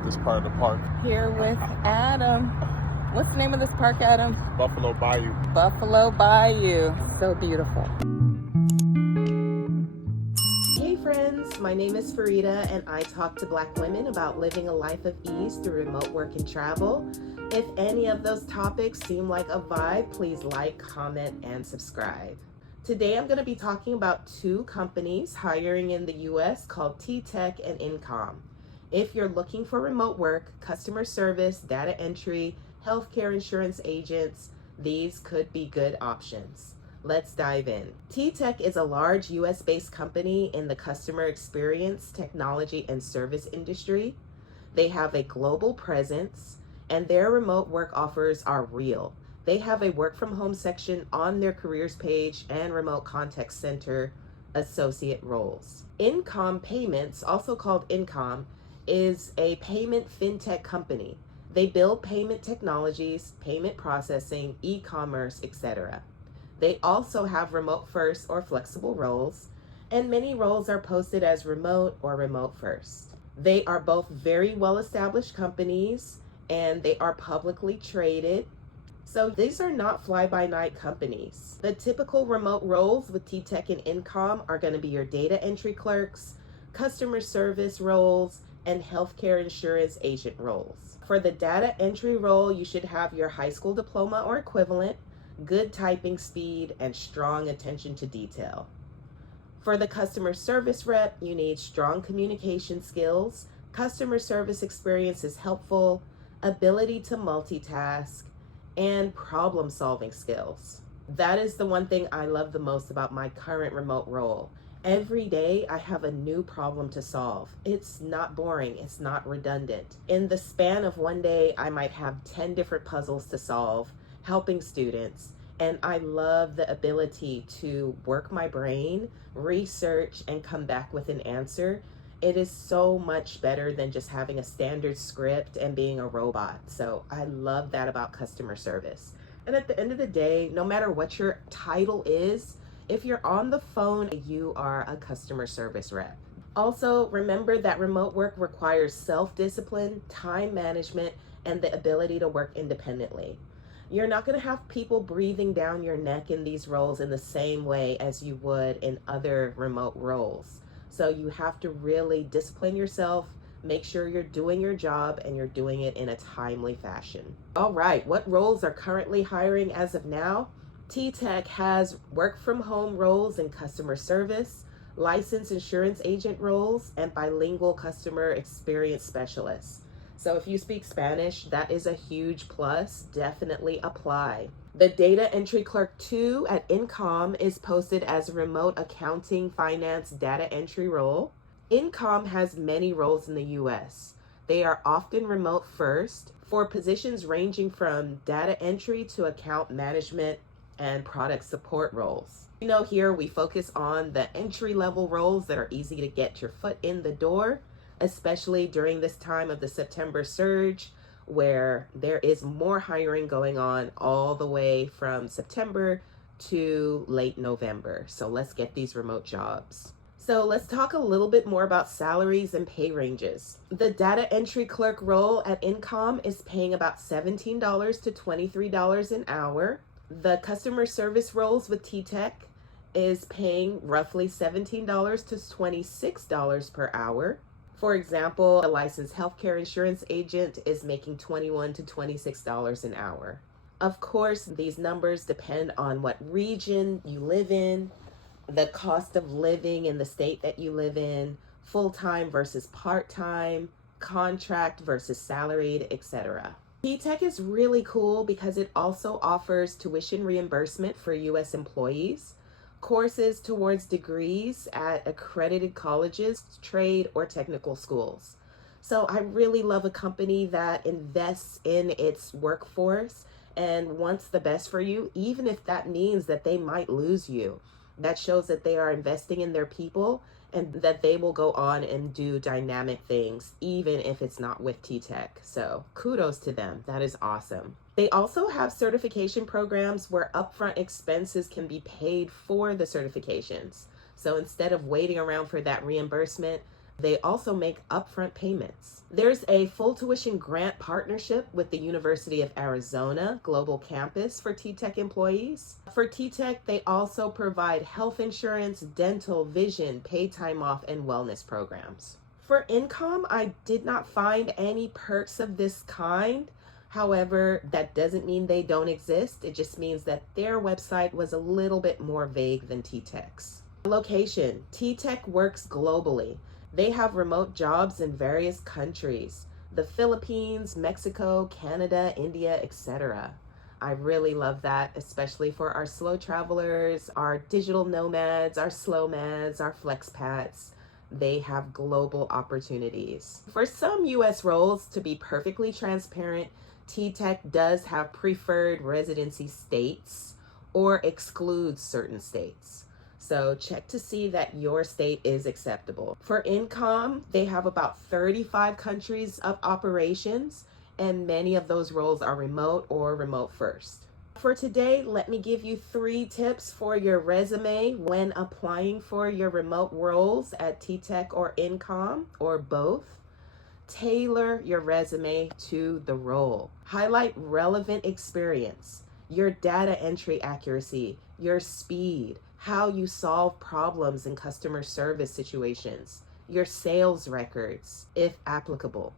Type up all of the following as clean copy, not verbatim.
like this part of the park. Here with Adam. What's the name of this park, Adam? Buffalo Bayou. Buffalo Bayou. So beautiful. Hey friends, my name is Farida and I talk to Black women about living a life of ease through remote work and travel. If any of those topics seem like a vibe, please like, comment, and subscribe. Today I'm going to be talking about two companies hiring in the US called TTec and Incomm. If you're looking for remote work, customer service, data entry, healthcare insurance agents, these could be good options. Let's dive in. TTec is a large US-based company in the customer experience, technology, and service industry. They have a global presence, and their remote work offers are real. They have a work from home section on their careers page and remote contact center associate roles. Incomm Payments, also called Incomm, is a payment fintech company. They build payment technologies, payment processing, e-commerce, etc. They also have remote first or flexible roles, and many roles are posted as remote or remote first. They are both very well-established companies, and they are publicly traded. So these are not fly-by-night companies. The typical remote roles with TTec and Incomm are going to be your data entry clerks, customer service roles, and healthcare insurance agent roles. For the data entry role, you should have your high school diploma or equivalent, good typing speed, and strong attention to detail. For the customer service rep, you need strong communication skills, customer service experience is helpful, ability to multitask, and problem-solving skills. That is the one thing I love the most about my current remote role. Every day I have a new problem to solve. It's not boring, it's not redundant. In the span of one day, I might have 10 different puzzles to solve, helping students, and I love the ability to work my brain, research, and come back with an answer. It is so much better than just having a standard script and being a robot. So I love that about customer service. And at the end of the day, no matter what your title is, if you're on the phone, you are a customer service rep. Also, remember that remote work requires self-discipline, time management, and the ability to work independently. You're not going to have people breathing down your neck in these roles in the same way as you would in other remote roles. So you have to really discipline yourself, make sure you're doing your job and you're doing it in a timely fashion. All right, what roles are currently hiring as of now? TTec has work from home roles in customer service, licensed insurance agent roles, and bilingual customer experience specialists. So if you speak Spanish, that is a huge plus. Definitely apply. The data entry clerk 2 at Incomm is posted as a remote accounting, finance, data entry role. Incomm has many roles in the US. They are often remote first for positions ranging from data entry to account management and product support roles. You know, here we focus on the entry level roles that are easy to get your foot in the door, especially during this time of the September surge, where there is more hiring going on all the way from September to late November. So let's get these remote jobs. So let's talk a little bit more about salaries and pay ranges. The data entry clerk role at Incomm is paying about $17 to $23 an hour. The customer service roles with TTec is paying roughly $17 to $26 per hour. For example, a licensed healthcare insurance agent is making $21 to $26 an hour. Of course, these numbers depend on what region you live in, the cost of living in the state that you live in, full-time versus part-time, contract versus salaried, etc. TTec is really cool because it also offers tuition reimbursement for US employees, courses towards degrees at accredited colleges, trade, or technical schools. So I really love a company that invests in its workforce and wants the best for you, even if that means that they might lose you. That shows that they are investing in their people and that they will go on and do dynamic things, even if it's not with TTec. So kudos to them. That is awesome. They also have certification programs where upfront expenses can be paid for the certifications. So instead of waiting around for that reimbursement, They also make upfront payments. There's a full tuition grant partnership with the University of Arizona Global Campus for TTec employees. For TTec, they also provide health insurance, dental, vision, paid time off, and wellness programs. For Incomm, I did not find any perks of this kind. However, that doesn't mean they don't exist. It just means that their website was a little bit more vague than TTec's. Location. TTec works globally. They have remote jobs in various countries: the Philippines, Mexico, Canada, India, etc. I really love that, especially for our slow travelers, our digital nomads, our slow mads, our flexpats. They have global opportunities. For some US roles, to be perfectly transparent, TTec does have preferred residency states or excludes certain states. So check to see that your state is acceptable. For Incomm, they have about 35 countries of operations, and many of those roles are remote or remote first. For today, let me give you 3 tips for your resume when applying for your remote roles at TTec or Incomm or both. Tailor your resume to the role. Highlight relevant experience, your data entry accuracy, your speed, how you solve problems in customer service situations, your sales records, if applicable.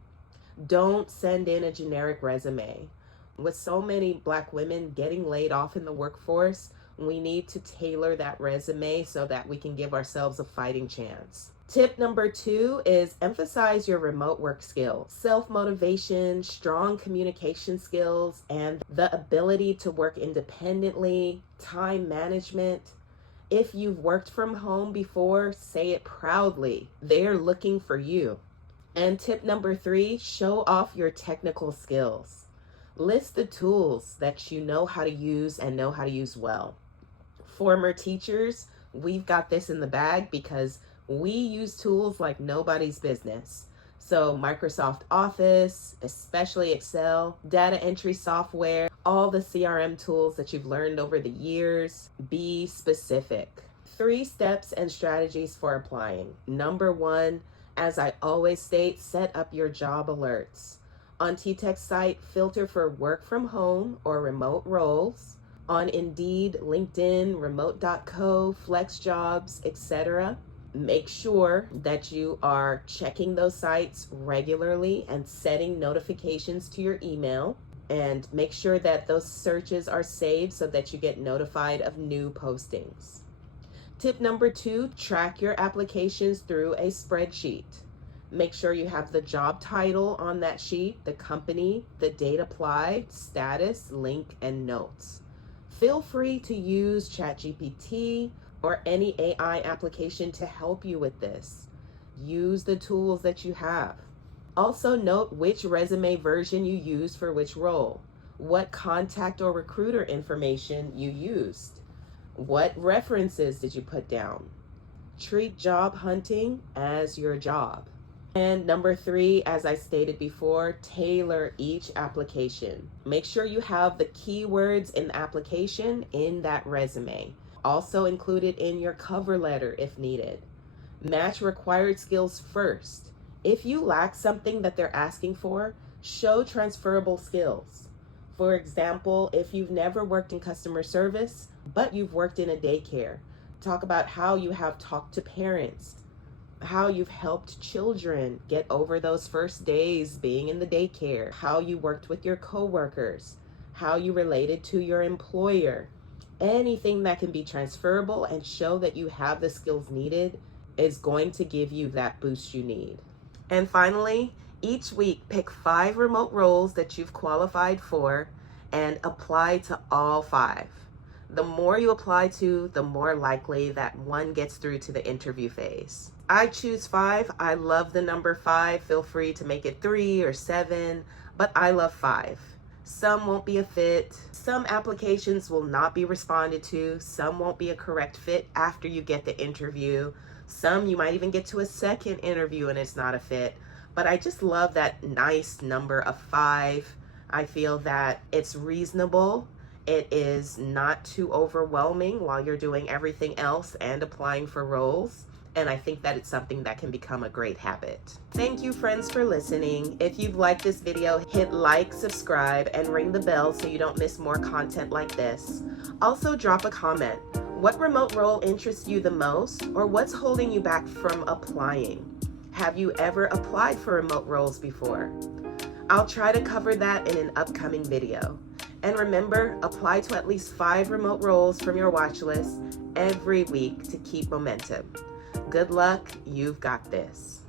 Don't send in a generic resume. With so many Black women getting laid off in the workforce, we need to tailor that resume so that we can give ourselves a fighting chance. Tip number 2 is emphasize your remote work skills, self-motivation, strong communication skills, and the ability to work independently, time management. If you've worked from home before, say it proudly. They're looking for you. And tip number 3, show off your technical skills. List the tools that you know how to use and know how to use well. Former teachers, we've got this in the bag because we use tools like nobody's business. So Microsoft Office, especially Excel, data entry software, all the CRM tools that you've learned over the years. Be specific. 3 steps and strategies for applying. Number 1, as I always state, set up your job alerts. On TTec's site, filter for work from home or remote roles. On Indeed, LinkedIn, remote.co, FlexJobs, etc. Make sure that you are checking those sites regularly and setting notifications to your email. And make sure that those searches are saved so that you get notified of new postings. Tip number 2, track your applications through a spreadsheet. Make sure you have the job title on that sheet, the company, the date applied, status, link, and notes. Feel free to use ChatGPT or any AI application to help you with this. Use the tools that you have. Also note which resume version you used for which role, what contact or recruiter information you used, what references did you put down. Treat job hunting as your job. And number 3, as I stated before, tailor each application. Make sure you have the keywords in the application in that resume. Also include it in your cover letter if needed. Match required skills first. If you lack something that they're asking for, show transferable skills. For example, if you've never worked in customer service, but you've worked in a daycare, talk about how you have talked to parents, how you've helped children get over those first days being in the daycare, how you worked with your coworkers, how you related to your employer. Anything that can be transferable and show that you have the skills needed is going to give you that boost you need. And finally, each week pick 5 remote roles that you've qualified for and apply to all 5. The more you apply to, the more likely that one gets through to the interview phase. I choose 5. I love the number 5. Feel free to make it 3 or 7, but I love 5. Some won't be a fit. Some applications will not be responded to. Some won't be a correct fit after you get the interview. Some you might even get to a second interview and it's not a fit. But I just love that nice number of 5. I feel that it's reasonable. It is not too overwhelming while you're doing everything else and applying for roles. And I think that it's something that can become a great habit. Thank you, friends, for listening. If you've liked this video, hit like, subscribe, and ring the bell so you don't miss more content like this. Also, drop a comment. What remote role interests you the most, or what's holding you back from applying? Have you ever applied for remote roles before? I'll try to cover that in an upcoming video. And remember, apply to at least 5 remote roles from your watch list every week to keep momentum. Good luck, you've got this.